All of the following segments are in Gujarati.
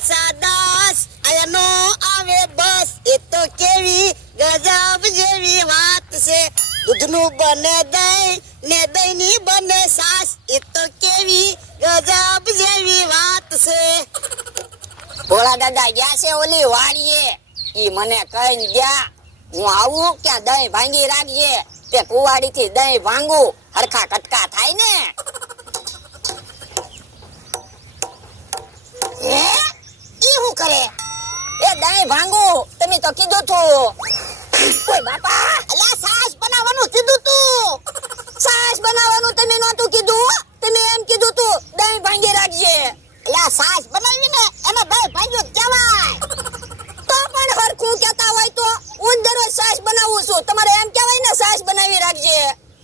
દાસ આયનો આવે બસ. એ તો કેવી ગજબ જેવી વાત છે. દૂધનું બને દહીં, ને દહીંની બને સાસ એ તો કેવી ગજબ જેવી વાત છે. ભોળા દાદા ગયા છે ઓલી વાડીએ. ઈ મને કહીને ગયા, હું આવું ક્યાં દહીં ભાંગી રાખજે? તે કુવાડી થી દહીં ભાંગું. હરખા કટકા થાય ને. ઈ હું કરે? એ દાઈ ભાંગુ તમે તો કીધું તું. ઓય બાપા અલા સાસ બનાવવાનું કીધું તું. સાસ બનાવવાનું તમે નહોતું કીધું તમે એમ કીધું તું દહીં ભાંગી રાખજે. અલા સાસ બનાવી ને એને દહીં ભાંગ્યું કહેવાય. તો પણ હરખું કહેતા હોય તો હું દરરોજ સાસ બનાવું છું. તમારે એમ કહેવાય ને સાસ બનાવી રાખજે.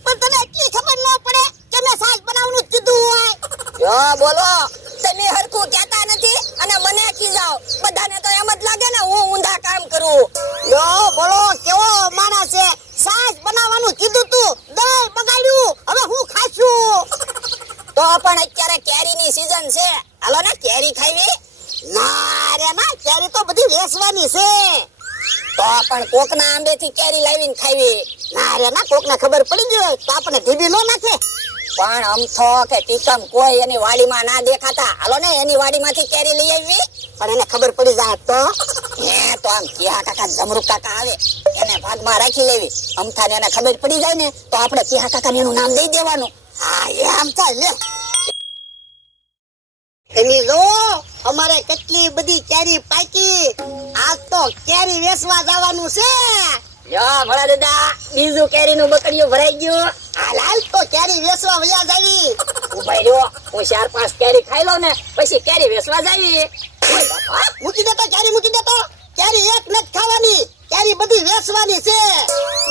પણ તને એટલી ખબર ન પડે કે મેં સાસ બનાવવાનું કીધું હોય. બોલો. તમે હરખું કહેતા નથી. અને મને ખીજાવ બધાને તો એમ જ લાગે ને હું ઊંધા કામ કરું. લો, બોલો, કેવો માણસ છે? સાસ બનાવવાનું કીધું તું. દહીં બગાડ્યું. હવે હું ખાશું. તો પણ અત્યારે કેરીની સીઝન છે. હાલો ને, કેરી ખાવી ના રે ના કેરી તો બધી વેચવાની છે. તો પણ કોકના આંબેથી કેરી લાવીને ખાવી ના રે ના કોકને ખબર પડી ગઈ તો આપણે ઢીબી નો નાખે. પણ અમથો કે ટીકમ કોઈ એની વાડીમાં ના દેખાતા. હાલો ને, એની વાડીમાંથી કેરી લઈ આવી. પણ એને ખબર પડી જાય તો? ને તો આમ કિયા કાકા, જમરૂક કાકા આવે, એને ભાગમાં રાખી લેવી. અમથાને એને ખબર પડી જાય ને, તો આપણે કિયા કાકાને એનું નામ દઈ દેવાનું. હા એમ થાય લે તમે જો અમારે કેટલી બધી કેરી પાકી. આજ તો કેરી વેચવા જવાનું છે. યો ભલા દાદા, બીજું કેરી નું બકડીયું ભરાઈ ગયું. હાલ તો કેરી વેચવા વયા જાવી. ઊભા રહ્યો હું ચાર પાંચ કેરી ખાઈ લઉં ને પછી કેરી વેચવા જાવી. મૂકી દેતો કેરી મૂકી દેતો. કેરી એક નથી ખાવાની કેરી બધી વેચવાની છે.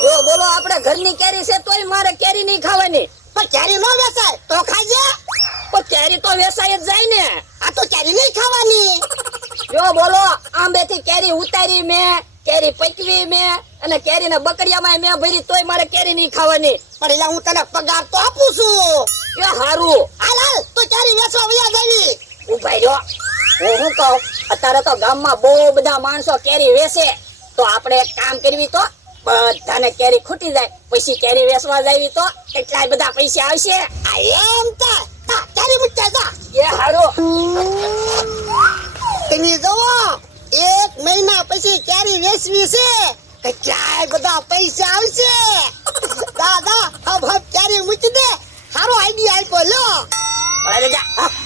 જો બોલો આપણે ઘરની કેરી છે તોય મારે કેરી નહીં ખાવાની. પણ કેરી નો વેચાય તો ખાજે પણ કેરી તો વેચાય જ જાય ને. આ તો કેરી નહીં ખાવાની. જો બોલો આંબેથી કેરી ઉતારી મેં કેરી પકવી મેં અને કેરીના બકરિયામાં મેં ભરી તોય મારે કેરી નહીં ખાવાની. પણ એટલે હું તને પગાર તો આપું છું. એ હારું. હાલ હાલ, તો કેરી વેચવા વયા જાવી. ઊભા રહ્યો હું શું કહું? અત્યારે તો ગામમાં બહુ બધા માણસો કેરી વેચે. તો આપણે એક કામ કરવી તો બધાને કેરી ખૂટી જાય. પછી કેરી વેચવા જાવી તો કેટલાય બધા પૈસા આવશે. આ એમ તો, કેરી મૂકતા જા. એ હારું. તમે જોવો પછી કેરી વેચવી છે ક્યાંય બધા પૈસા આવશે? દાદા હબ હબ કેરી મૂકી દે. સારો આઈડિયા આપ્યો લો.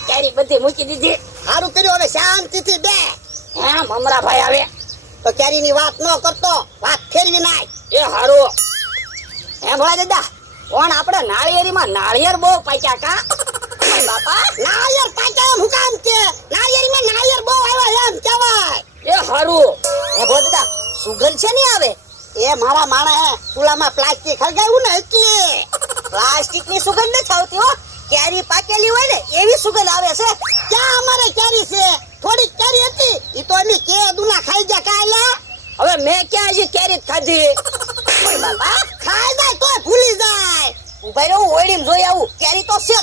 કેરી બધી મૂકી દીધી. સારું કર્યું હવે શાંતિથી બે. હા મમરા ભાઈ આવે. તો કેરીની વાત ન કરતો વાત ફેરવી નાય એ હારું. હે ભોળા દાદા કોણ આપણે નાળિયેરીમાં નાળિયેર બહુ પાક્યા કા? બાપા નાળિયેર પાક્યા એમ હું કામ કે? નાળિયેરીમાં નાળિયેર બહુ આવ્યા એમ કહેવાય. એ હારું. સુગંધ છે નહીં આવે? એ મારા માણા ચૂલામાં પ્લાસ્ટિક હળગાવ્યું ને એટલે. પ્લાસ્ટિકની સુગંધ નથી આવતી હો. કેરી પાકેલી હોય ને, એવી સુગંધ આવે છે. ક્યાં અમારે કેરી છે? થોડીક કેરી હતી. એ તો એમની કે દુના ખાઈ ગયા કાયલા હવે મેં ક્યાં હજી કેરી ખાધી? બાપા, ખાઈ જાય તોય ભૂલી જાય. ઊભા રહો ઓળીમ જોઈ આવું. કેરી તો છે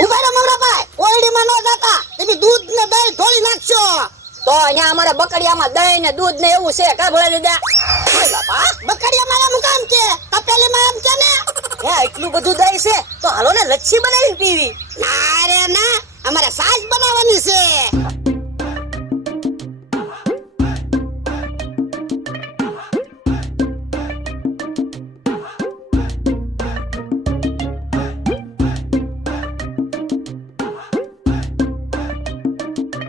ઊભા રહો મમરા ભાઈ ન જતા તમે દૂધ ને દહીં ઢોળી નાખશો તો અહીંયા અમારે બકડિયામાં દહીં ને દૂધ ને એવું છે. કા ભોળા દાદા બકડિયામાં એમ કામ કે તપેલીમાં એમ કે ને? હે એટલું બધું દહીં છે, તો હાલો ને લચ્છી બનાવી પીવી. ના રે ના, અમારે સાસ બનાવવાની